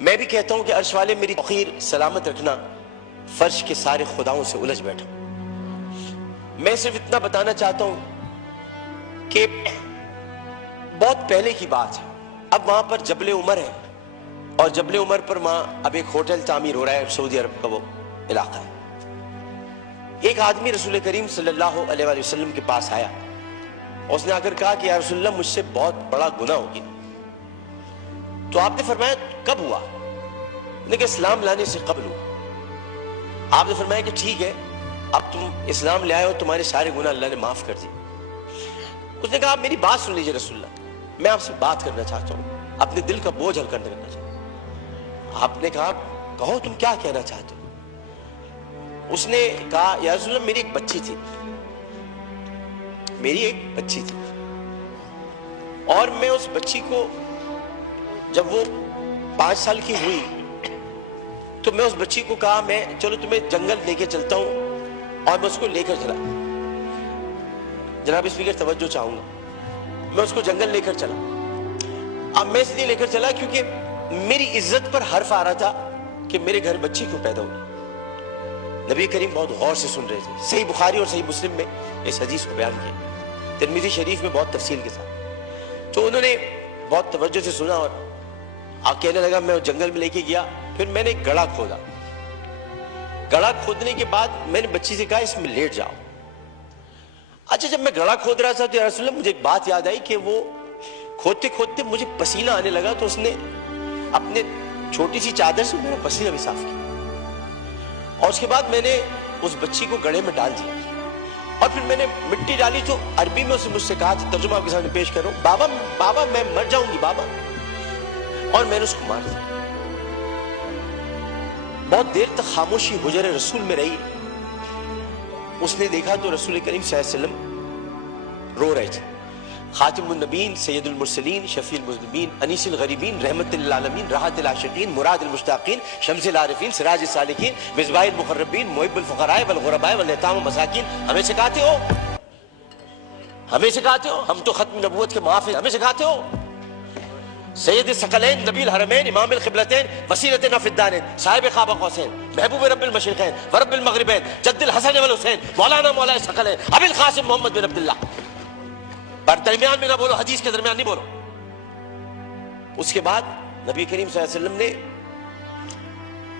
میں بھی کہتا ہوں کہ عرش والے میری توقیر سلامت رکھنا، فرش کے سارے خداؤں سے الجھ بیٹھا۔ میں صرف اتنا بتانا چاہتا ہوں کہ بہت پہلے کی بات ہے، اب وہاں پر جبل عمر ہے، اور جبل عمر پر وہاں اب ایک ہوٹل تعمیر ہو رہا ہے، سعودی عرب کا وہ علاقہ ہے۔ ایک آدمی رسول کریم صلی اللہ علیہ وآلہ وسلم کے پاس آیا، اس نے آ کر کہا کہ یا رسول اللہ مجھ سے بہت بڑا گناہ ہو گیا۔ تو آپ نے فرمایا کب ہوا؟ نے کہا اسلام لانے سے قبل ہوا۔ آپ نے فرمایا کہ ٹھیک ہے، اب تم اسلام لے آئے ہو، تمہارے سارے گناہ اللہ نے معاف کر دیے۔ اس نے کہا آپ میری بات سن لیجئے رسول اللہ، میں آپ سے بات کرنا چاہتا ہوں، اپنے دل کا بوجھ ہلکا کرنا چاہتا ہوں۔ آپ نے کہا کہو تم کیا کہنا چاہتے ہو؟ اس نے کہا یا رسول اللہ میری ایک بچی تھی، اور میں اس بچی کو جب وہ 5 سال کی ہوئی تو میں اس بچی کو کہا میں چلو تمہیں جنگل لے کے چلتا ہوں، اور میں اس کو لے کر چلا۔ جناب اسپیکر توجہ چاہوں گا، میں اس کو جنگل لے کر چلا۔ اب میں اس لیے لے کر چلا کیونکہ میری عزت پر حرف آ رہا تھا کہ میرے گھر بچی کیوں پیدا ہوئی۔ نبی کریم بہت غور سے سن رہے تھے، صحیح بخاری اور صحیح مسلم میں اس حدیث کو بیان کیا، ترمذی شریف میں بہت تفصیل کے ساتھ۔ تو انہوں نے بہت توجہ سے سنا، اور آپ کہنے لگا میں جنگل میں لے کے گیا، پھر میں نے ایک گڑھا کھودا۔ گڑھا کھودنے کے بعد میں نے بچی سے کہا اس میں لیٹ جاؤ۔ اچھا جب میں گڑھا کھود رہا تھا تو یا رسول اللہ مجھے ایک بات یاد آئی کہ وہ کھودتے کھودتے مجھے پسینہ آنے لگا، تو اس نے اپنے چھوٹی سی چادر سے میرا پسینہ بھی صاف کیا، اور اس کے بعد میں نے اس بچی کو گڑھے میں ڈال دیا، اور پھر میں نے مٹی ڈالی تو عربی میں اسے مجھ سے کہا، ترجمہ آپ کے سامنے پیش کر رہا ہوں، بابا بابا میں مر جاؤں گی بابا، اور میں نے اس کو مار دیا۔ بہت دیر تک خاموشی حجر رسول میں رہی۔ اس نے دیکھا تو رسول کریم صلی اللہ علیہ وسلم رو رہے تھے۔ خاتم النبیین، سید المرسلین، شفیع المذنبین، انیس الغریبین، رحمت للعالمین، راحت العاشقین، مراد المشتاقین، شمس العارفین، سراج السالکین، مصباح المقربین، محب الفقراء والغرباء والیتام والمساکین، ہمیں سکھاتے ہو، ہم تو ختم نبوت کے محافظ، ہمیں سکھاتے ہو۔ سید الثقلین، نبی الحرمین، امام القبلتین، وسیلتنا فی الدارین، صاحب قاب قوسین، محبوب رب المشرقین ورب المغربین، جد الحسن والحسین، مولانا مولا الثقلین، ابی القاسم محمد بن عبداللہ۔ پر درمیان میں نہ بولو، حدیث کے درمیان نہیں بولو۔ اس کے بعد نبی کریم صلی اللہ علیہ وسلم نے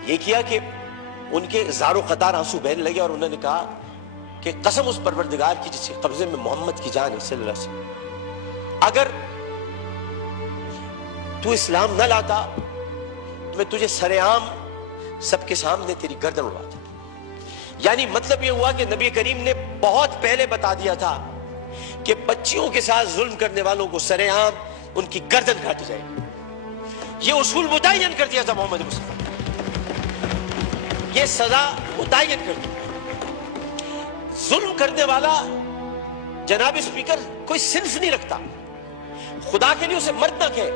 یہ کیا کہ ان کے زار و قطار آنسو بہنے لگے، اور انہوں نے کہا کہ قسم اس پروردگار کی جس کے قبضے میں محمد کی جان ہے صلی اللہ علیہ وسلم، اگر تو اسلام نہ لاتا تو میں تجھے سر عام سب کے سامنے تیری گردن اڑاتا۔ یعنی مطلب یہ ہوا کہ نبی کریم نے بہت پہلے بتا دیا تھا کہ بچیوں کے ساتھ ظلم کرنے والوں کو سر عام ان کی گردن کاٹی جائے گی۔ یہ اصول متعین کر دیا تھا محمد مصطفیٰ، یہ سزا متعین کر دی۔ ظلم کرنے والا جناب اسپیکر کوئی صنف نہیں رکھتا، خدا کے لیے اسے مرد نہ کہے،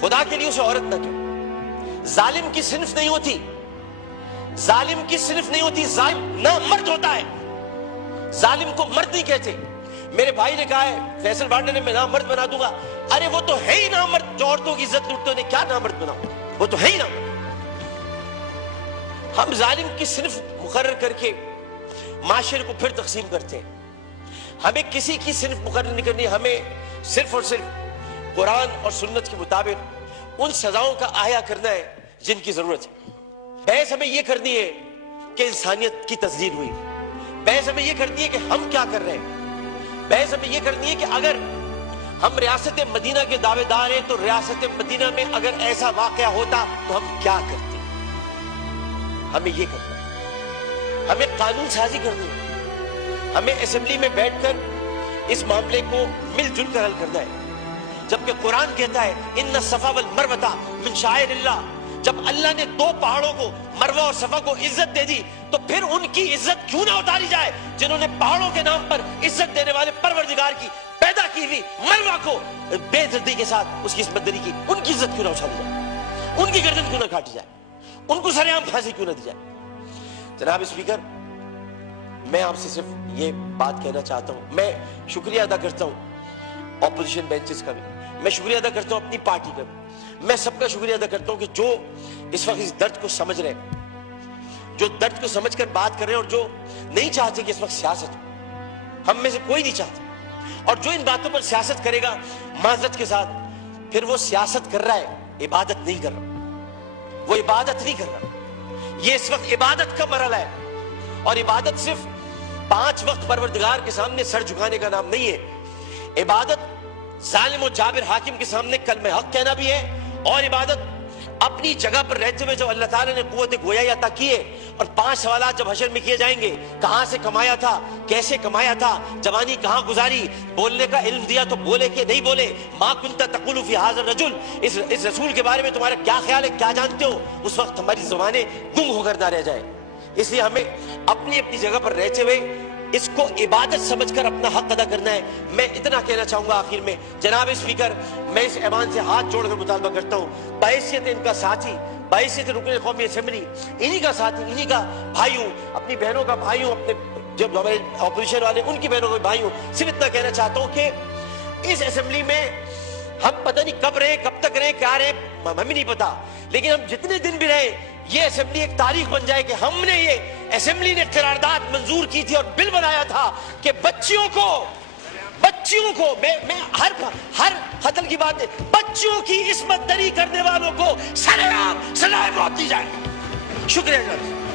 خدا کے لیے اسے عورت نہ کہے۔ ظالم کی صنف نہیں ہوتی، ظالم کی صنف نہیں ہوتی، ظالم نہ مرد ہوتا ہے، ظالم کو مرد نہیں کہتے۔ میرے بھائی نے کہا ہے فیصل بانڈے نے میں نامرد بنا دوں گا، ارے وہ تو ہے ہی نامرد، جو عورتوں کی عزت لوٹتے انہیں کیا نامرد بناؤ، وہ تو ہے ہی نامرد۔ ہم ظالم کی صنف مقرر کر کے معاشرے کو پھر تقسیم کرتے ہیں۔ ہمیں کسی کی صنف مقرر نہیں کرنی، ہمیں صرف اور صرف قرآن اور سنت کے مطابق ان سزاؤں کا احیا کرنا ہے جن کی ضرورت ہے۔ بحث ہمیں یہ کرنی ہے کہ انسانیت کی تزلیل ہوئی، بحث ہمیں یہ کرنی ہے کہ ہم کیا کر رہے ہیں، بحث ہمیں یہ کرنی ہے کہ اگر ہم ریاست مدینہ کے دعوے دار ہیں تو ریاست مدینہ میں اگر ایسا واقعہ ہوتا تو ہم کیا کرتے۔ ہمیں یہ کرنا ہے، ہمیں قانون سازی کرنی ہے، ہمیں اسمبلی میں بیٹھ کر اس معاملے کو مل جل کر حل کرنا ہے۔ جبکہ قرآن کہتا ہے ان الصفا والمروہ من شعائر اللہ، جب اللہ نے 2 پہاڑوں کو مروہ اور صفا کو عزت دے دی تو پھر ان کی عزت کیوں نہ اتاری جائے، جنہوں نے پہاڑوں کے نام پر عزت دینے والے پروردگار کی پیدا کی ہوئی مروہ کو بے عزتی کے ساتھ اس کی عصمت دری کی، ان کی عزت کیوں نہ اچھالی جائے، ان کی گردن کیوں نہ کاٹی جائے، ان کو سر عام پھانسی کیوں نہ دی جائے۔ جناب اسپیکر، میں آپ سے صرف یہ بات کہنا چاہتا ہوں، میں شکریہ ادا کرتا ہوں اپوزیشن بینچز کا بھی، میں شکریہ ادا کرتا ہوں اپنی پارٹی کا بھی، میں سب کا شکریہ ادا کرتا ہوں کہ جو اس وقت اس درد کو سمجھ رہے ہیں, جو درد کو سمجھ کر بات کر رہے ہیں, اور جو نہیں چاہتے کہ اس وقت سیاست ہو. ہم میں سے کوئی نہیں چاہتا, اور جو ان باتوں پر سیاست کرے گا معذرت کے ساتھ, پھر وہ سیاست کر رہا ہے, عبادت نہیں کر رہا. وہ عبادت نہیں کر رہا. یہ اس وقت عبادت کا مرحلہ ہے, اور عبادت صرف 5 وقت پروردگار کے سامنے سر جھکانے کا نام نہیں ہے. عبادت ظالم و جابر حاکم کے سامنے کلمہ حق کہنا بھی ہے, اور عبادت اپنی جگہ پر رہتے ہوئے جب اللہ تعالیٰ نے قوت گویائی عطا کی ہے, اور 5 سوالات جب حشر میں کیے جائیں گے, کہاں سے کمایا تھا, کیسے کمایا تھا, جوانی کہاں گزاری, بولنے کا علم دیا تو بولے کہ نہیں بولے, ما کنت تقول فی ھذا الرجل, اس رسول کے بارے میں تمہارا کیا خیال ہے, کیا جانتے ہو, اس وقت ہماری زبانیں گم ہو کر نہ رہ جائے. اس لیے ہمیں اپنی اپنی جگہ پر رہتے ہوئے اس کو عبادت سمجھ کر اپنا حق ادا کرنا ہے. میں اتنا کہنا چاہوں گا آخر میں, جناب اسپیکر, میں اس ایوان سے ہاتھ جوڑ کر مطالبہ کرتا ہوں, بحیثیت ان کا ساتھی, بحیثیت رکن قومی اسمبلی, انہی کا ساتھی, انہی کا بھائی ہوں, اپنی بہنوں کا بھائی ہوں, اپنے جو ہمارے اپوزیشن والے ان کی بہنوں کا بھائی ہوں, صرف اتنا کہنا چاہتا ہوں کہ اس اسمبلی میں ہم پتہ نہیں کب رہے, کب تک رہے, کیا رہے, ہمیں نہیں پتا, لیکن ہم جتنے دن بھی رہے, یہ اسمبلی ایک تاریخ بن جائے کہ ہم نے, یہ اسمبلی نے قرارداد منظور کی تھی اور بل بنایا تھا کہ بچیوں کو میں ہر قتل کی بات ہے, بچیوں کی عصمت دری کرنے والوں کو سزائے موت دی جائے. شکریہ جناب.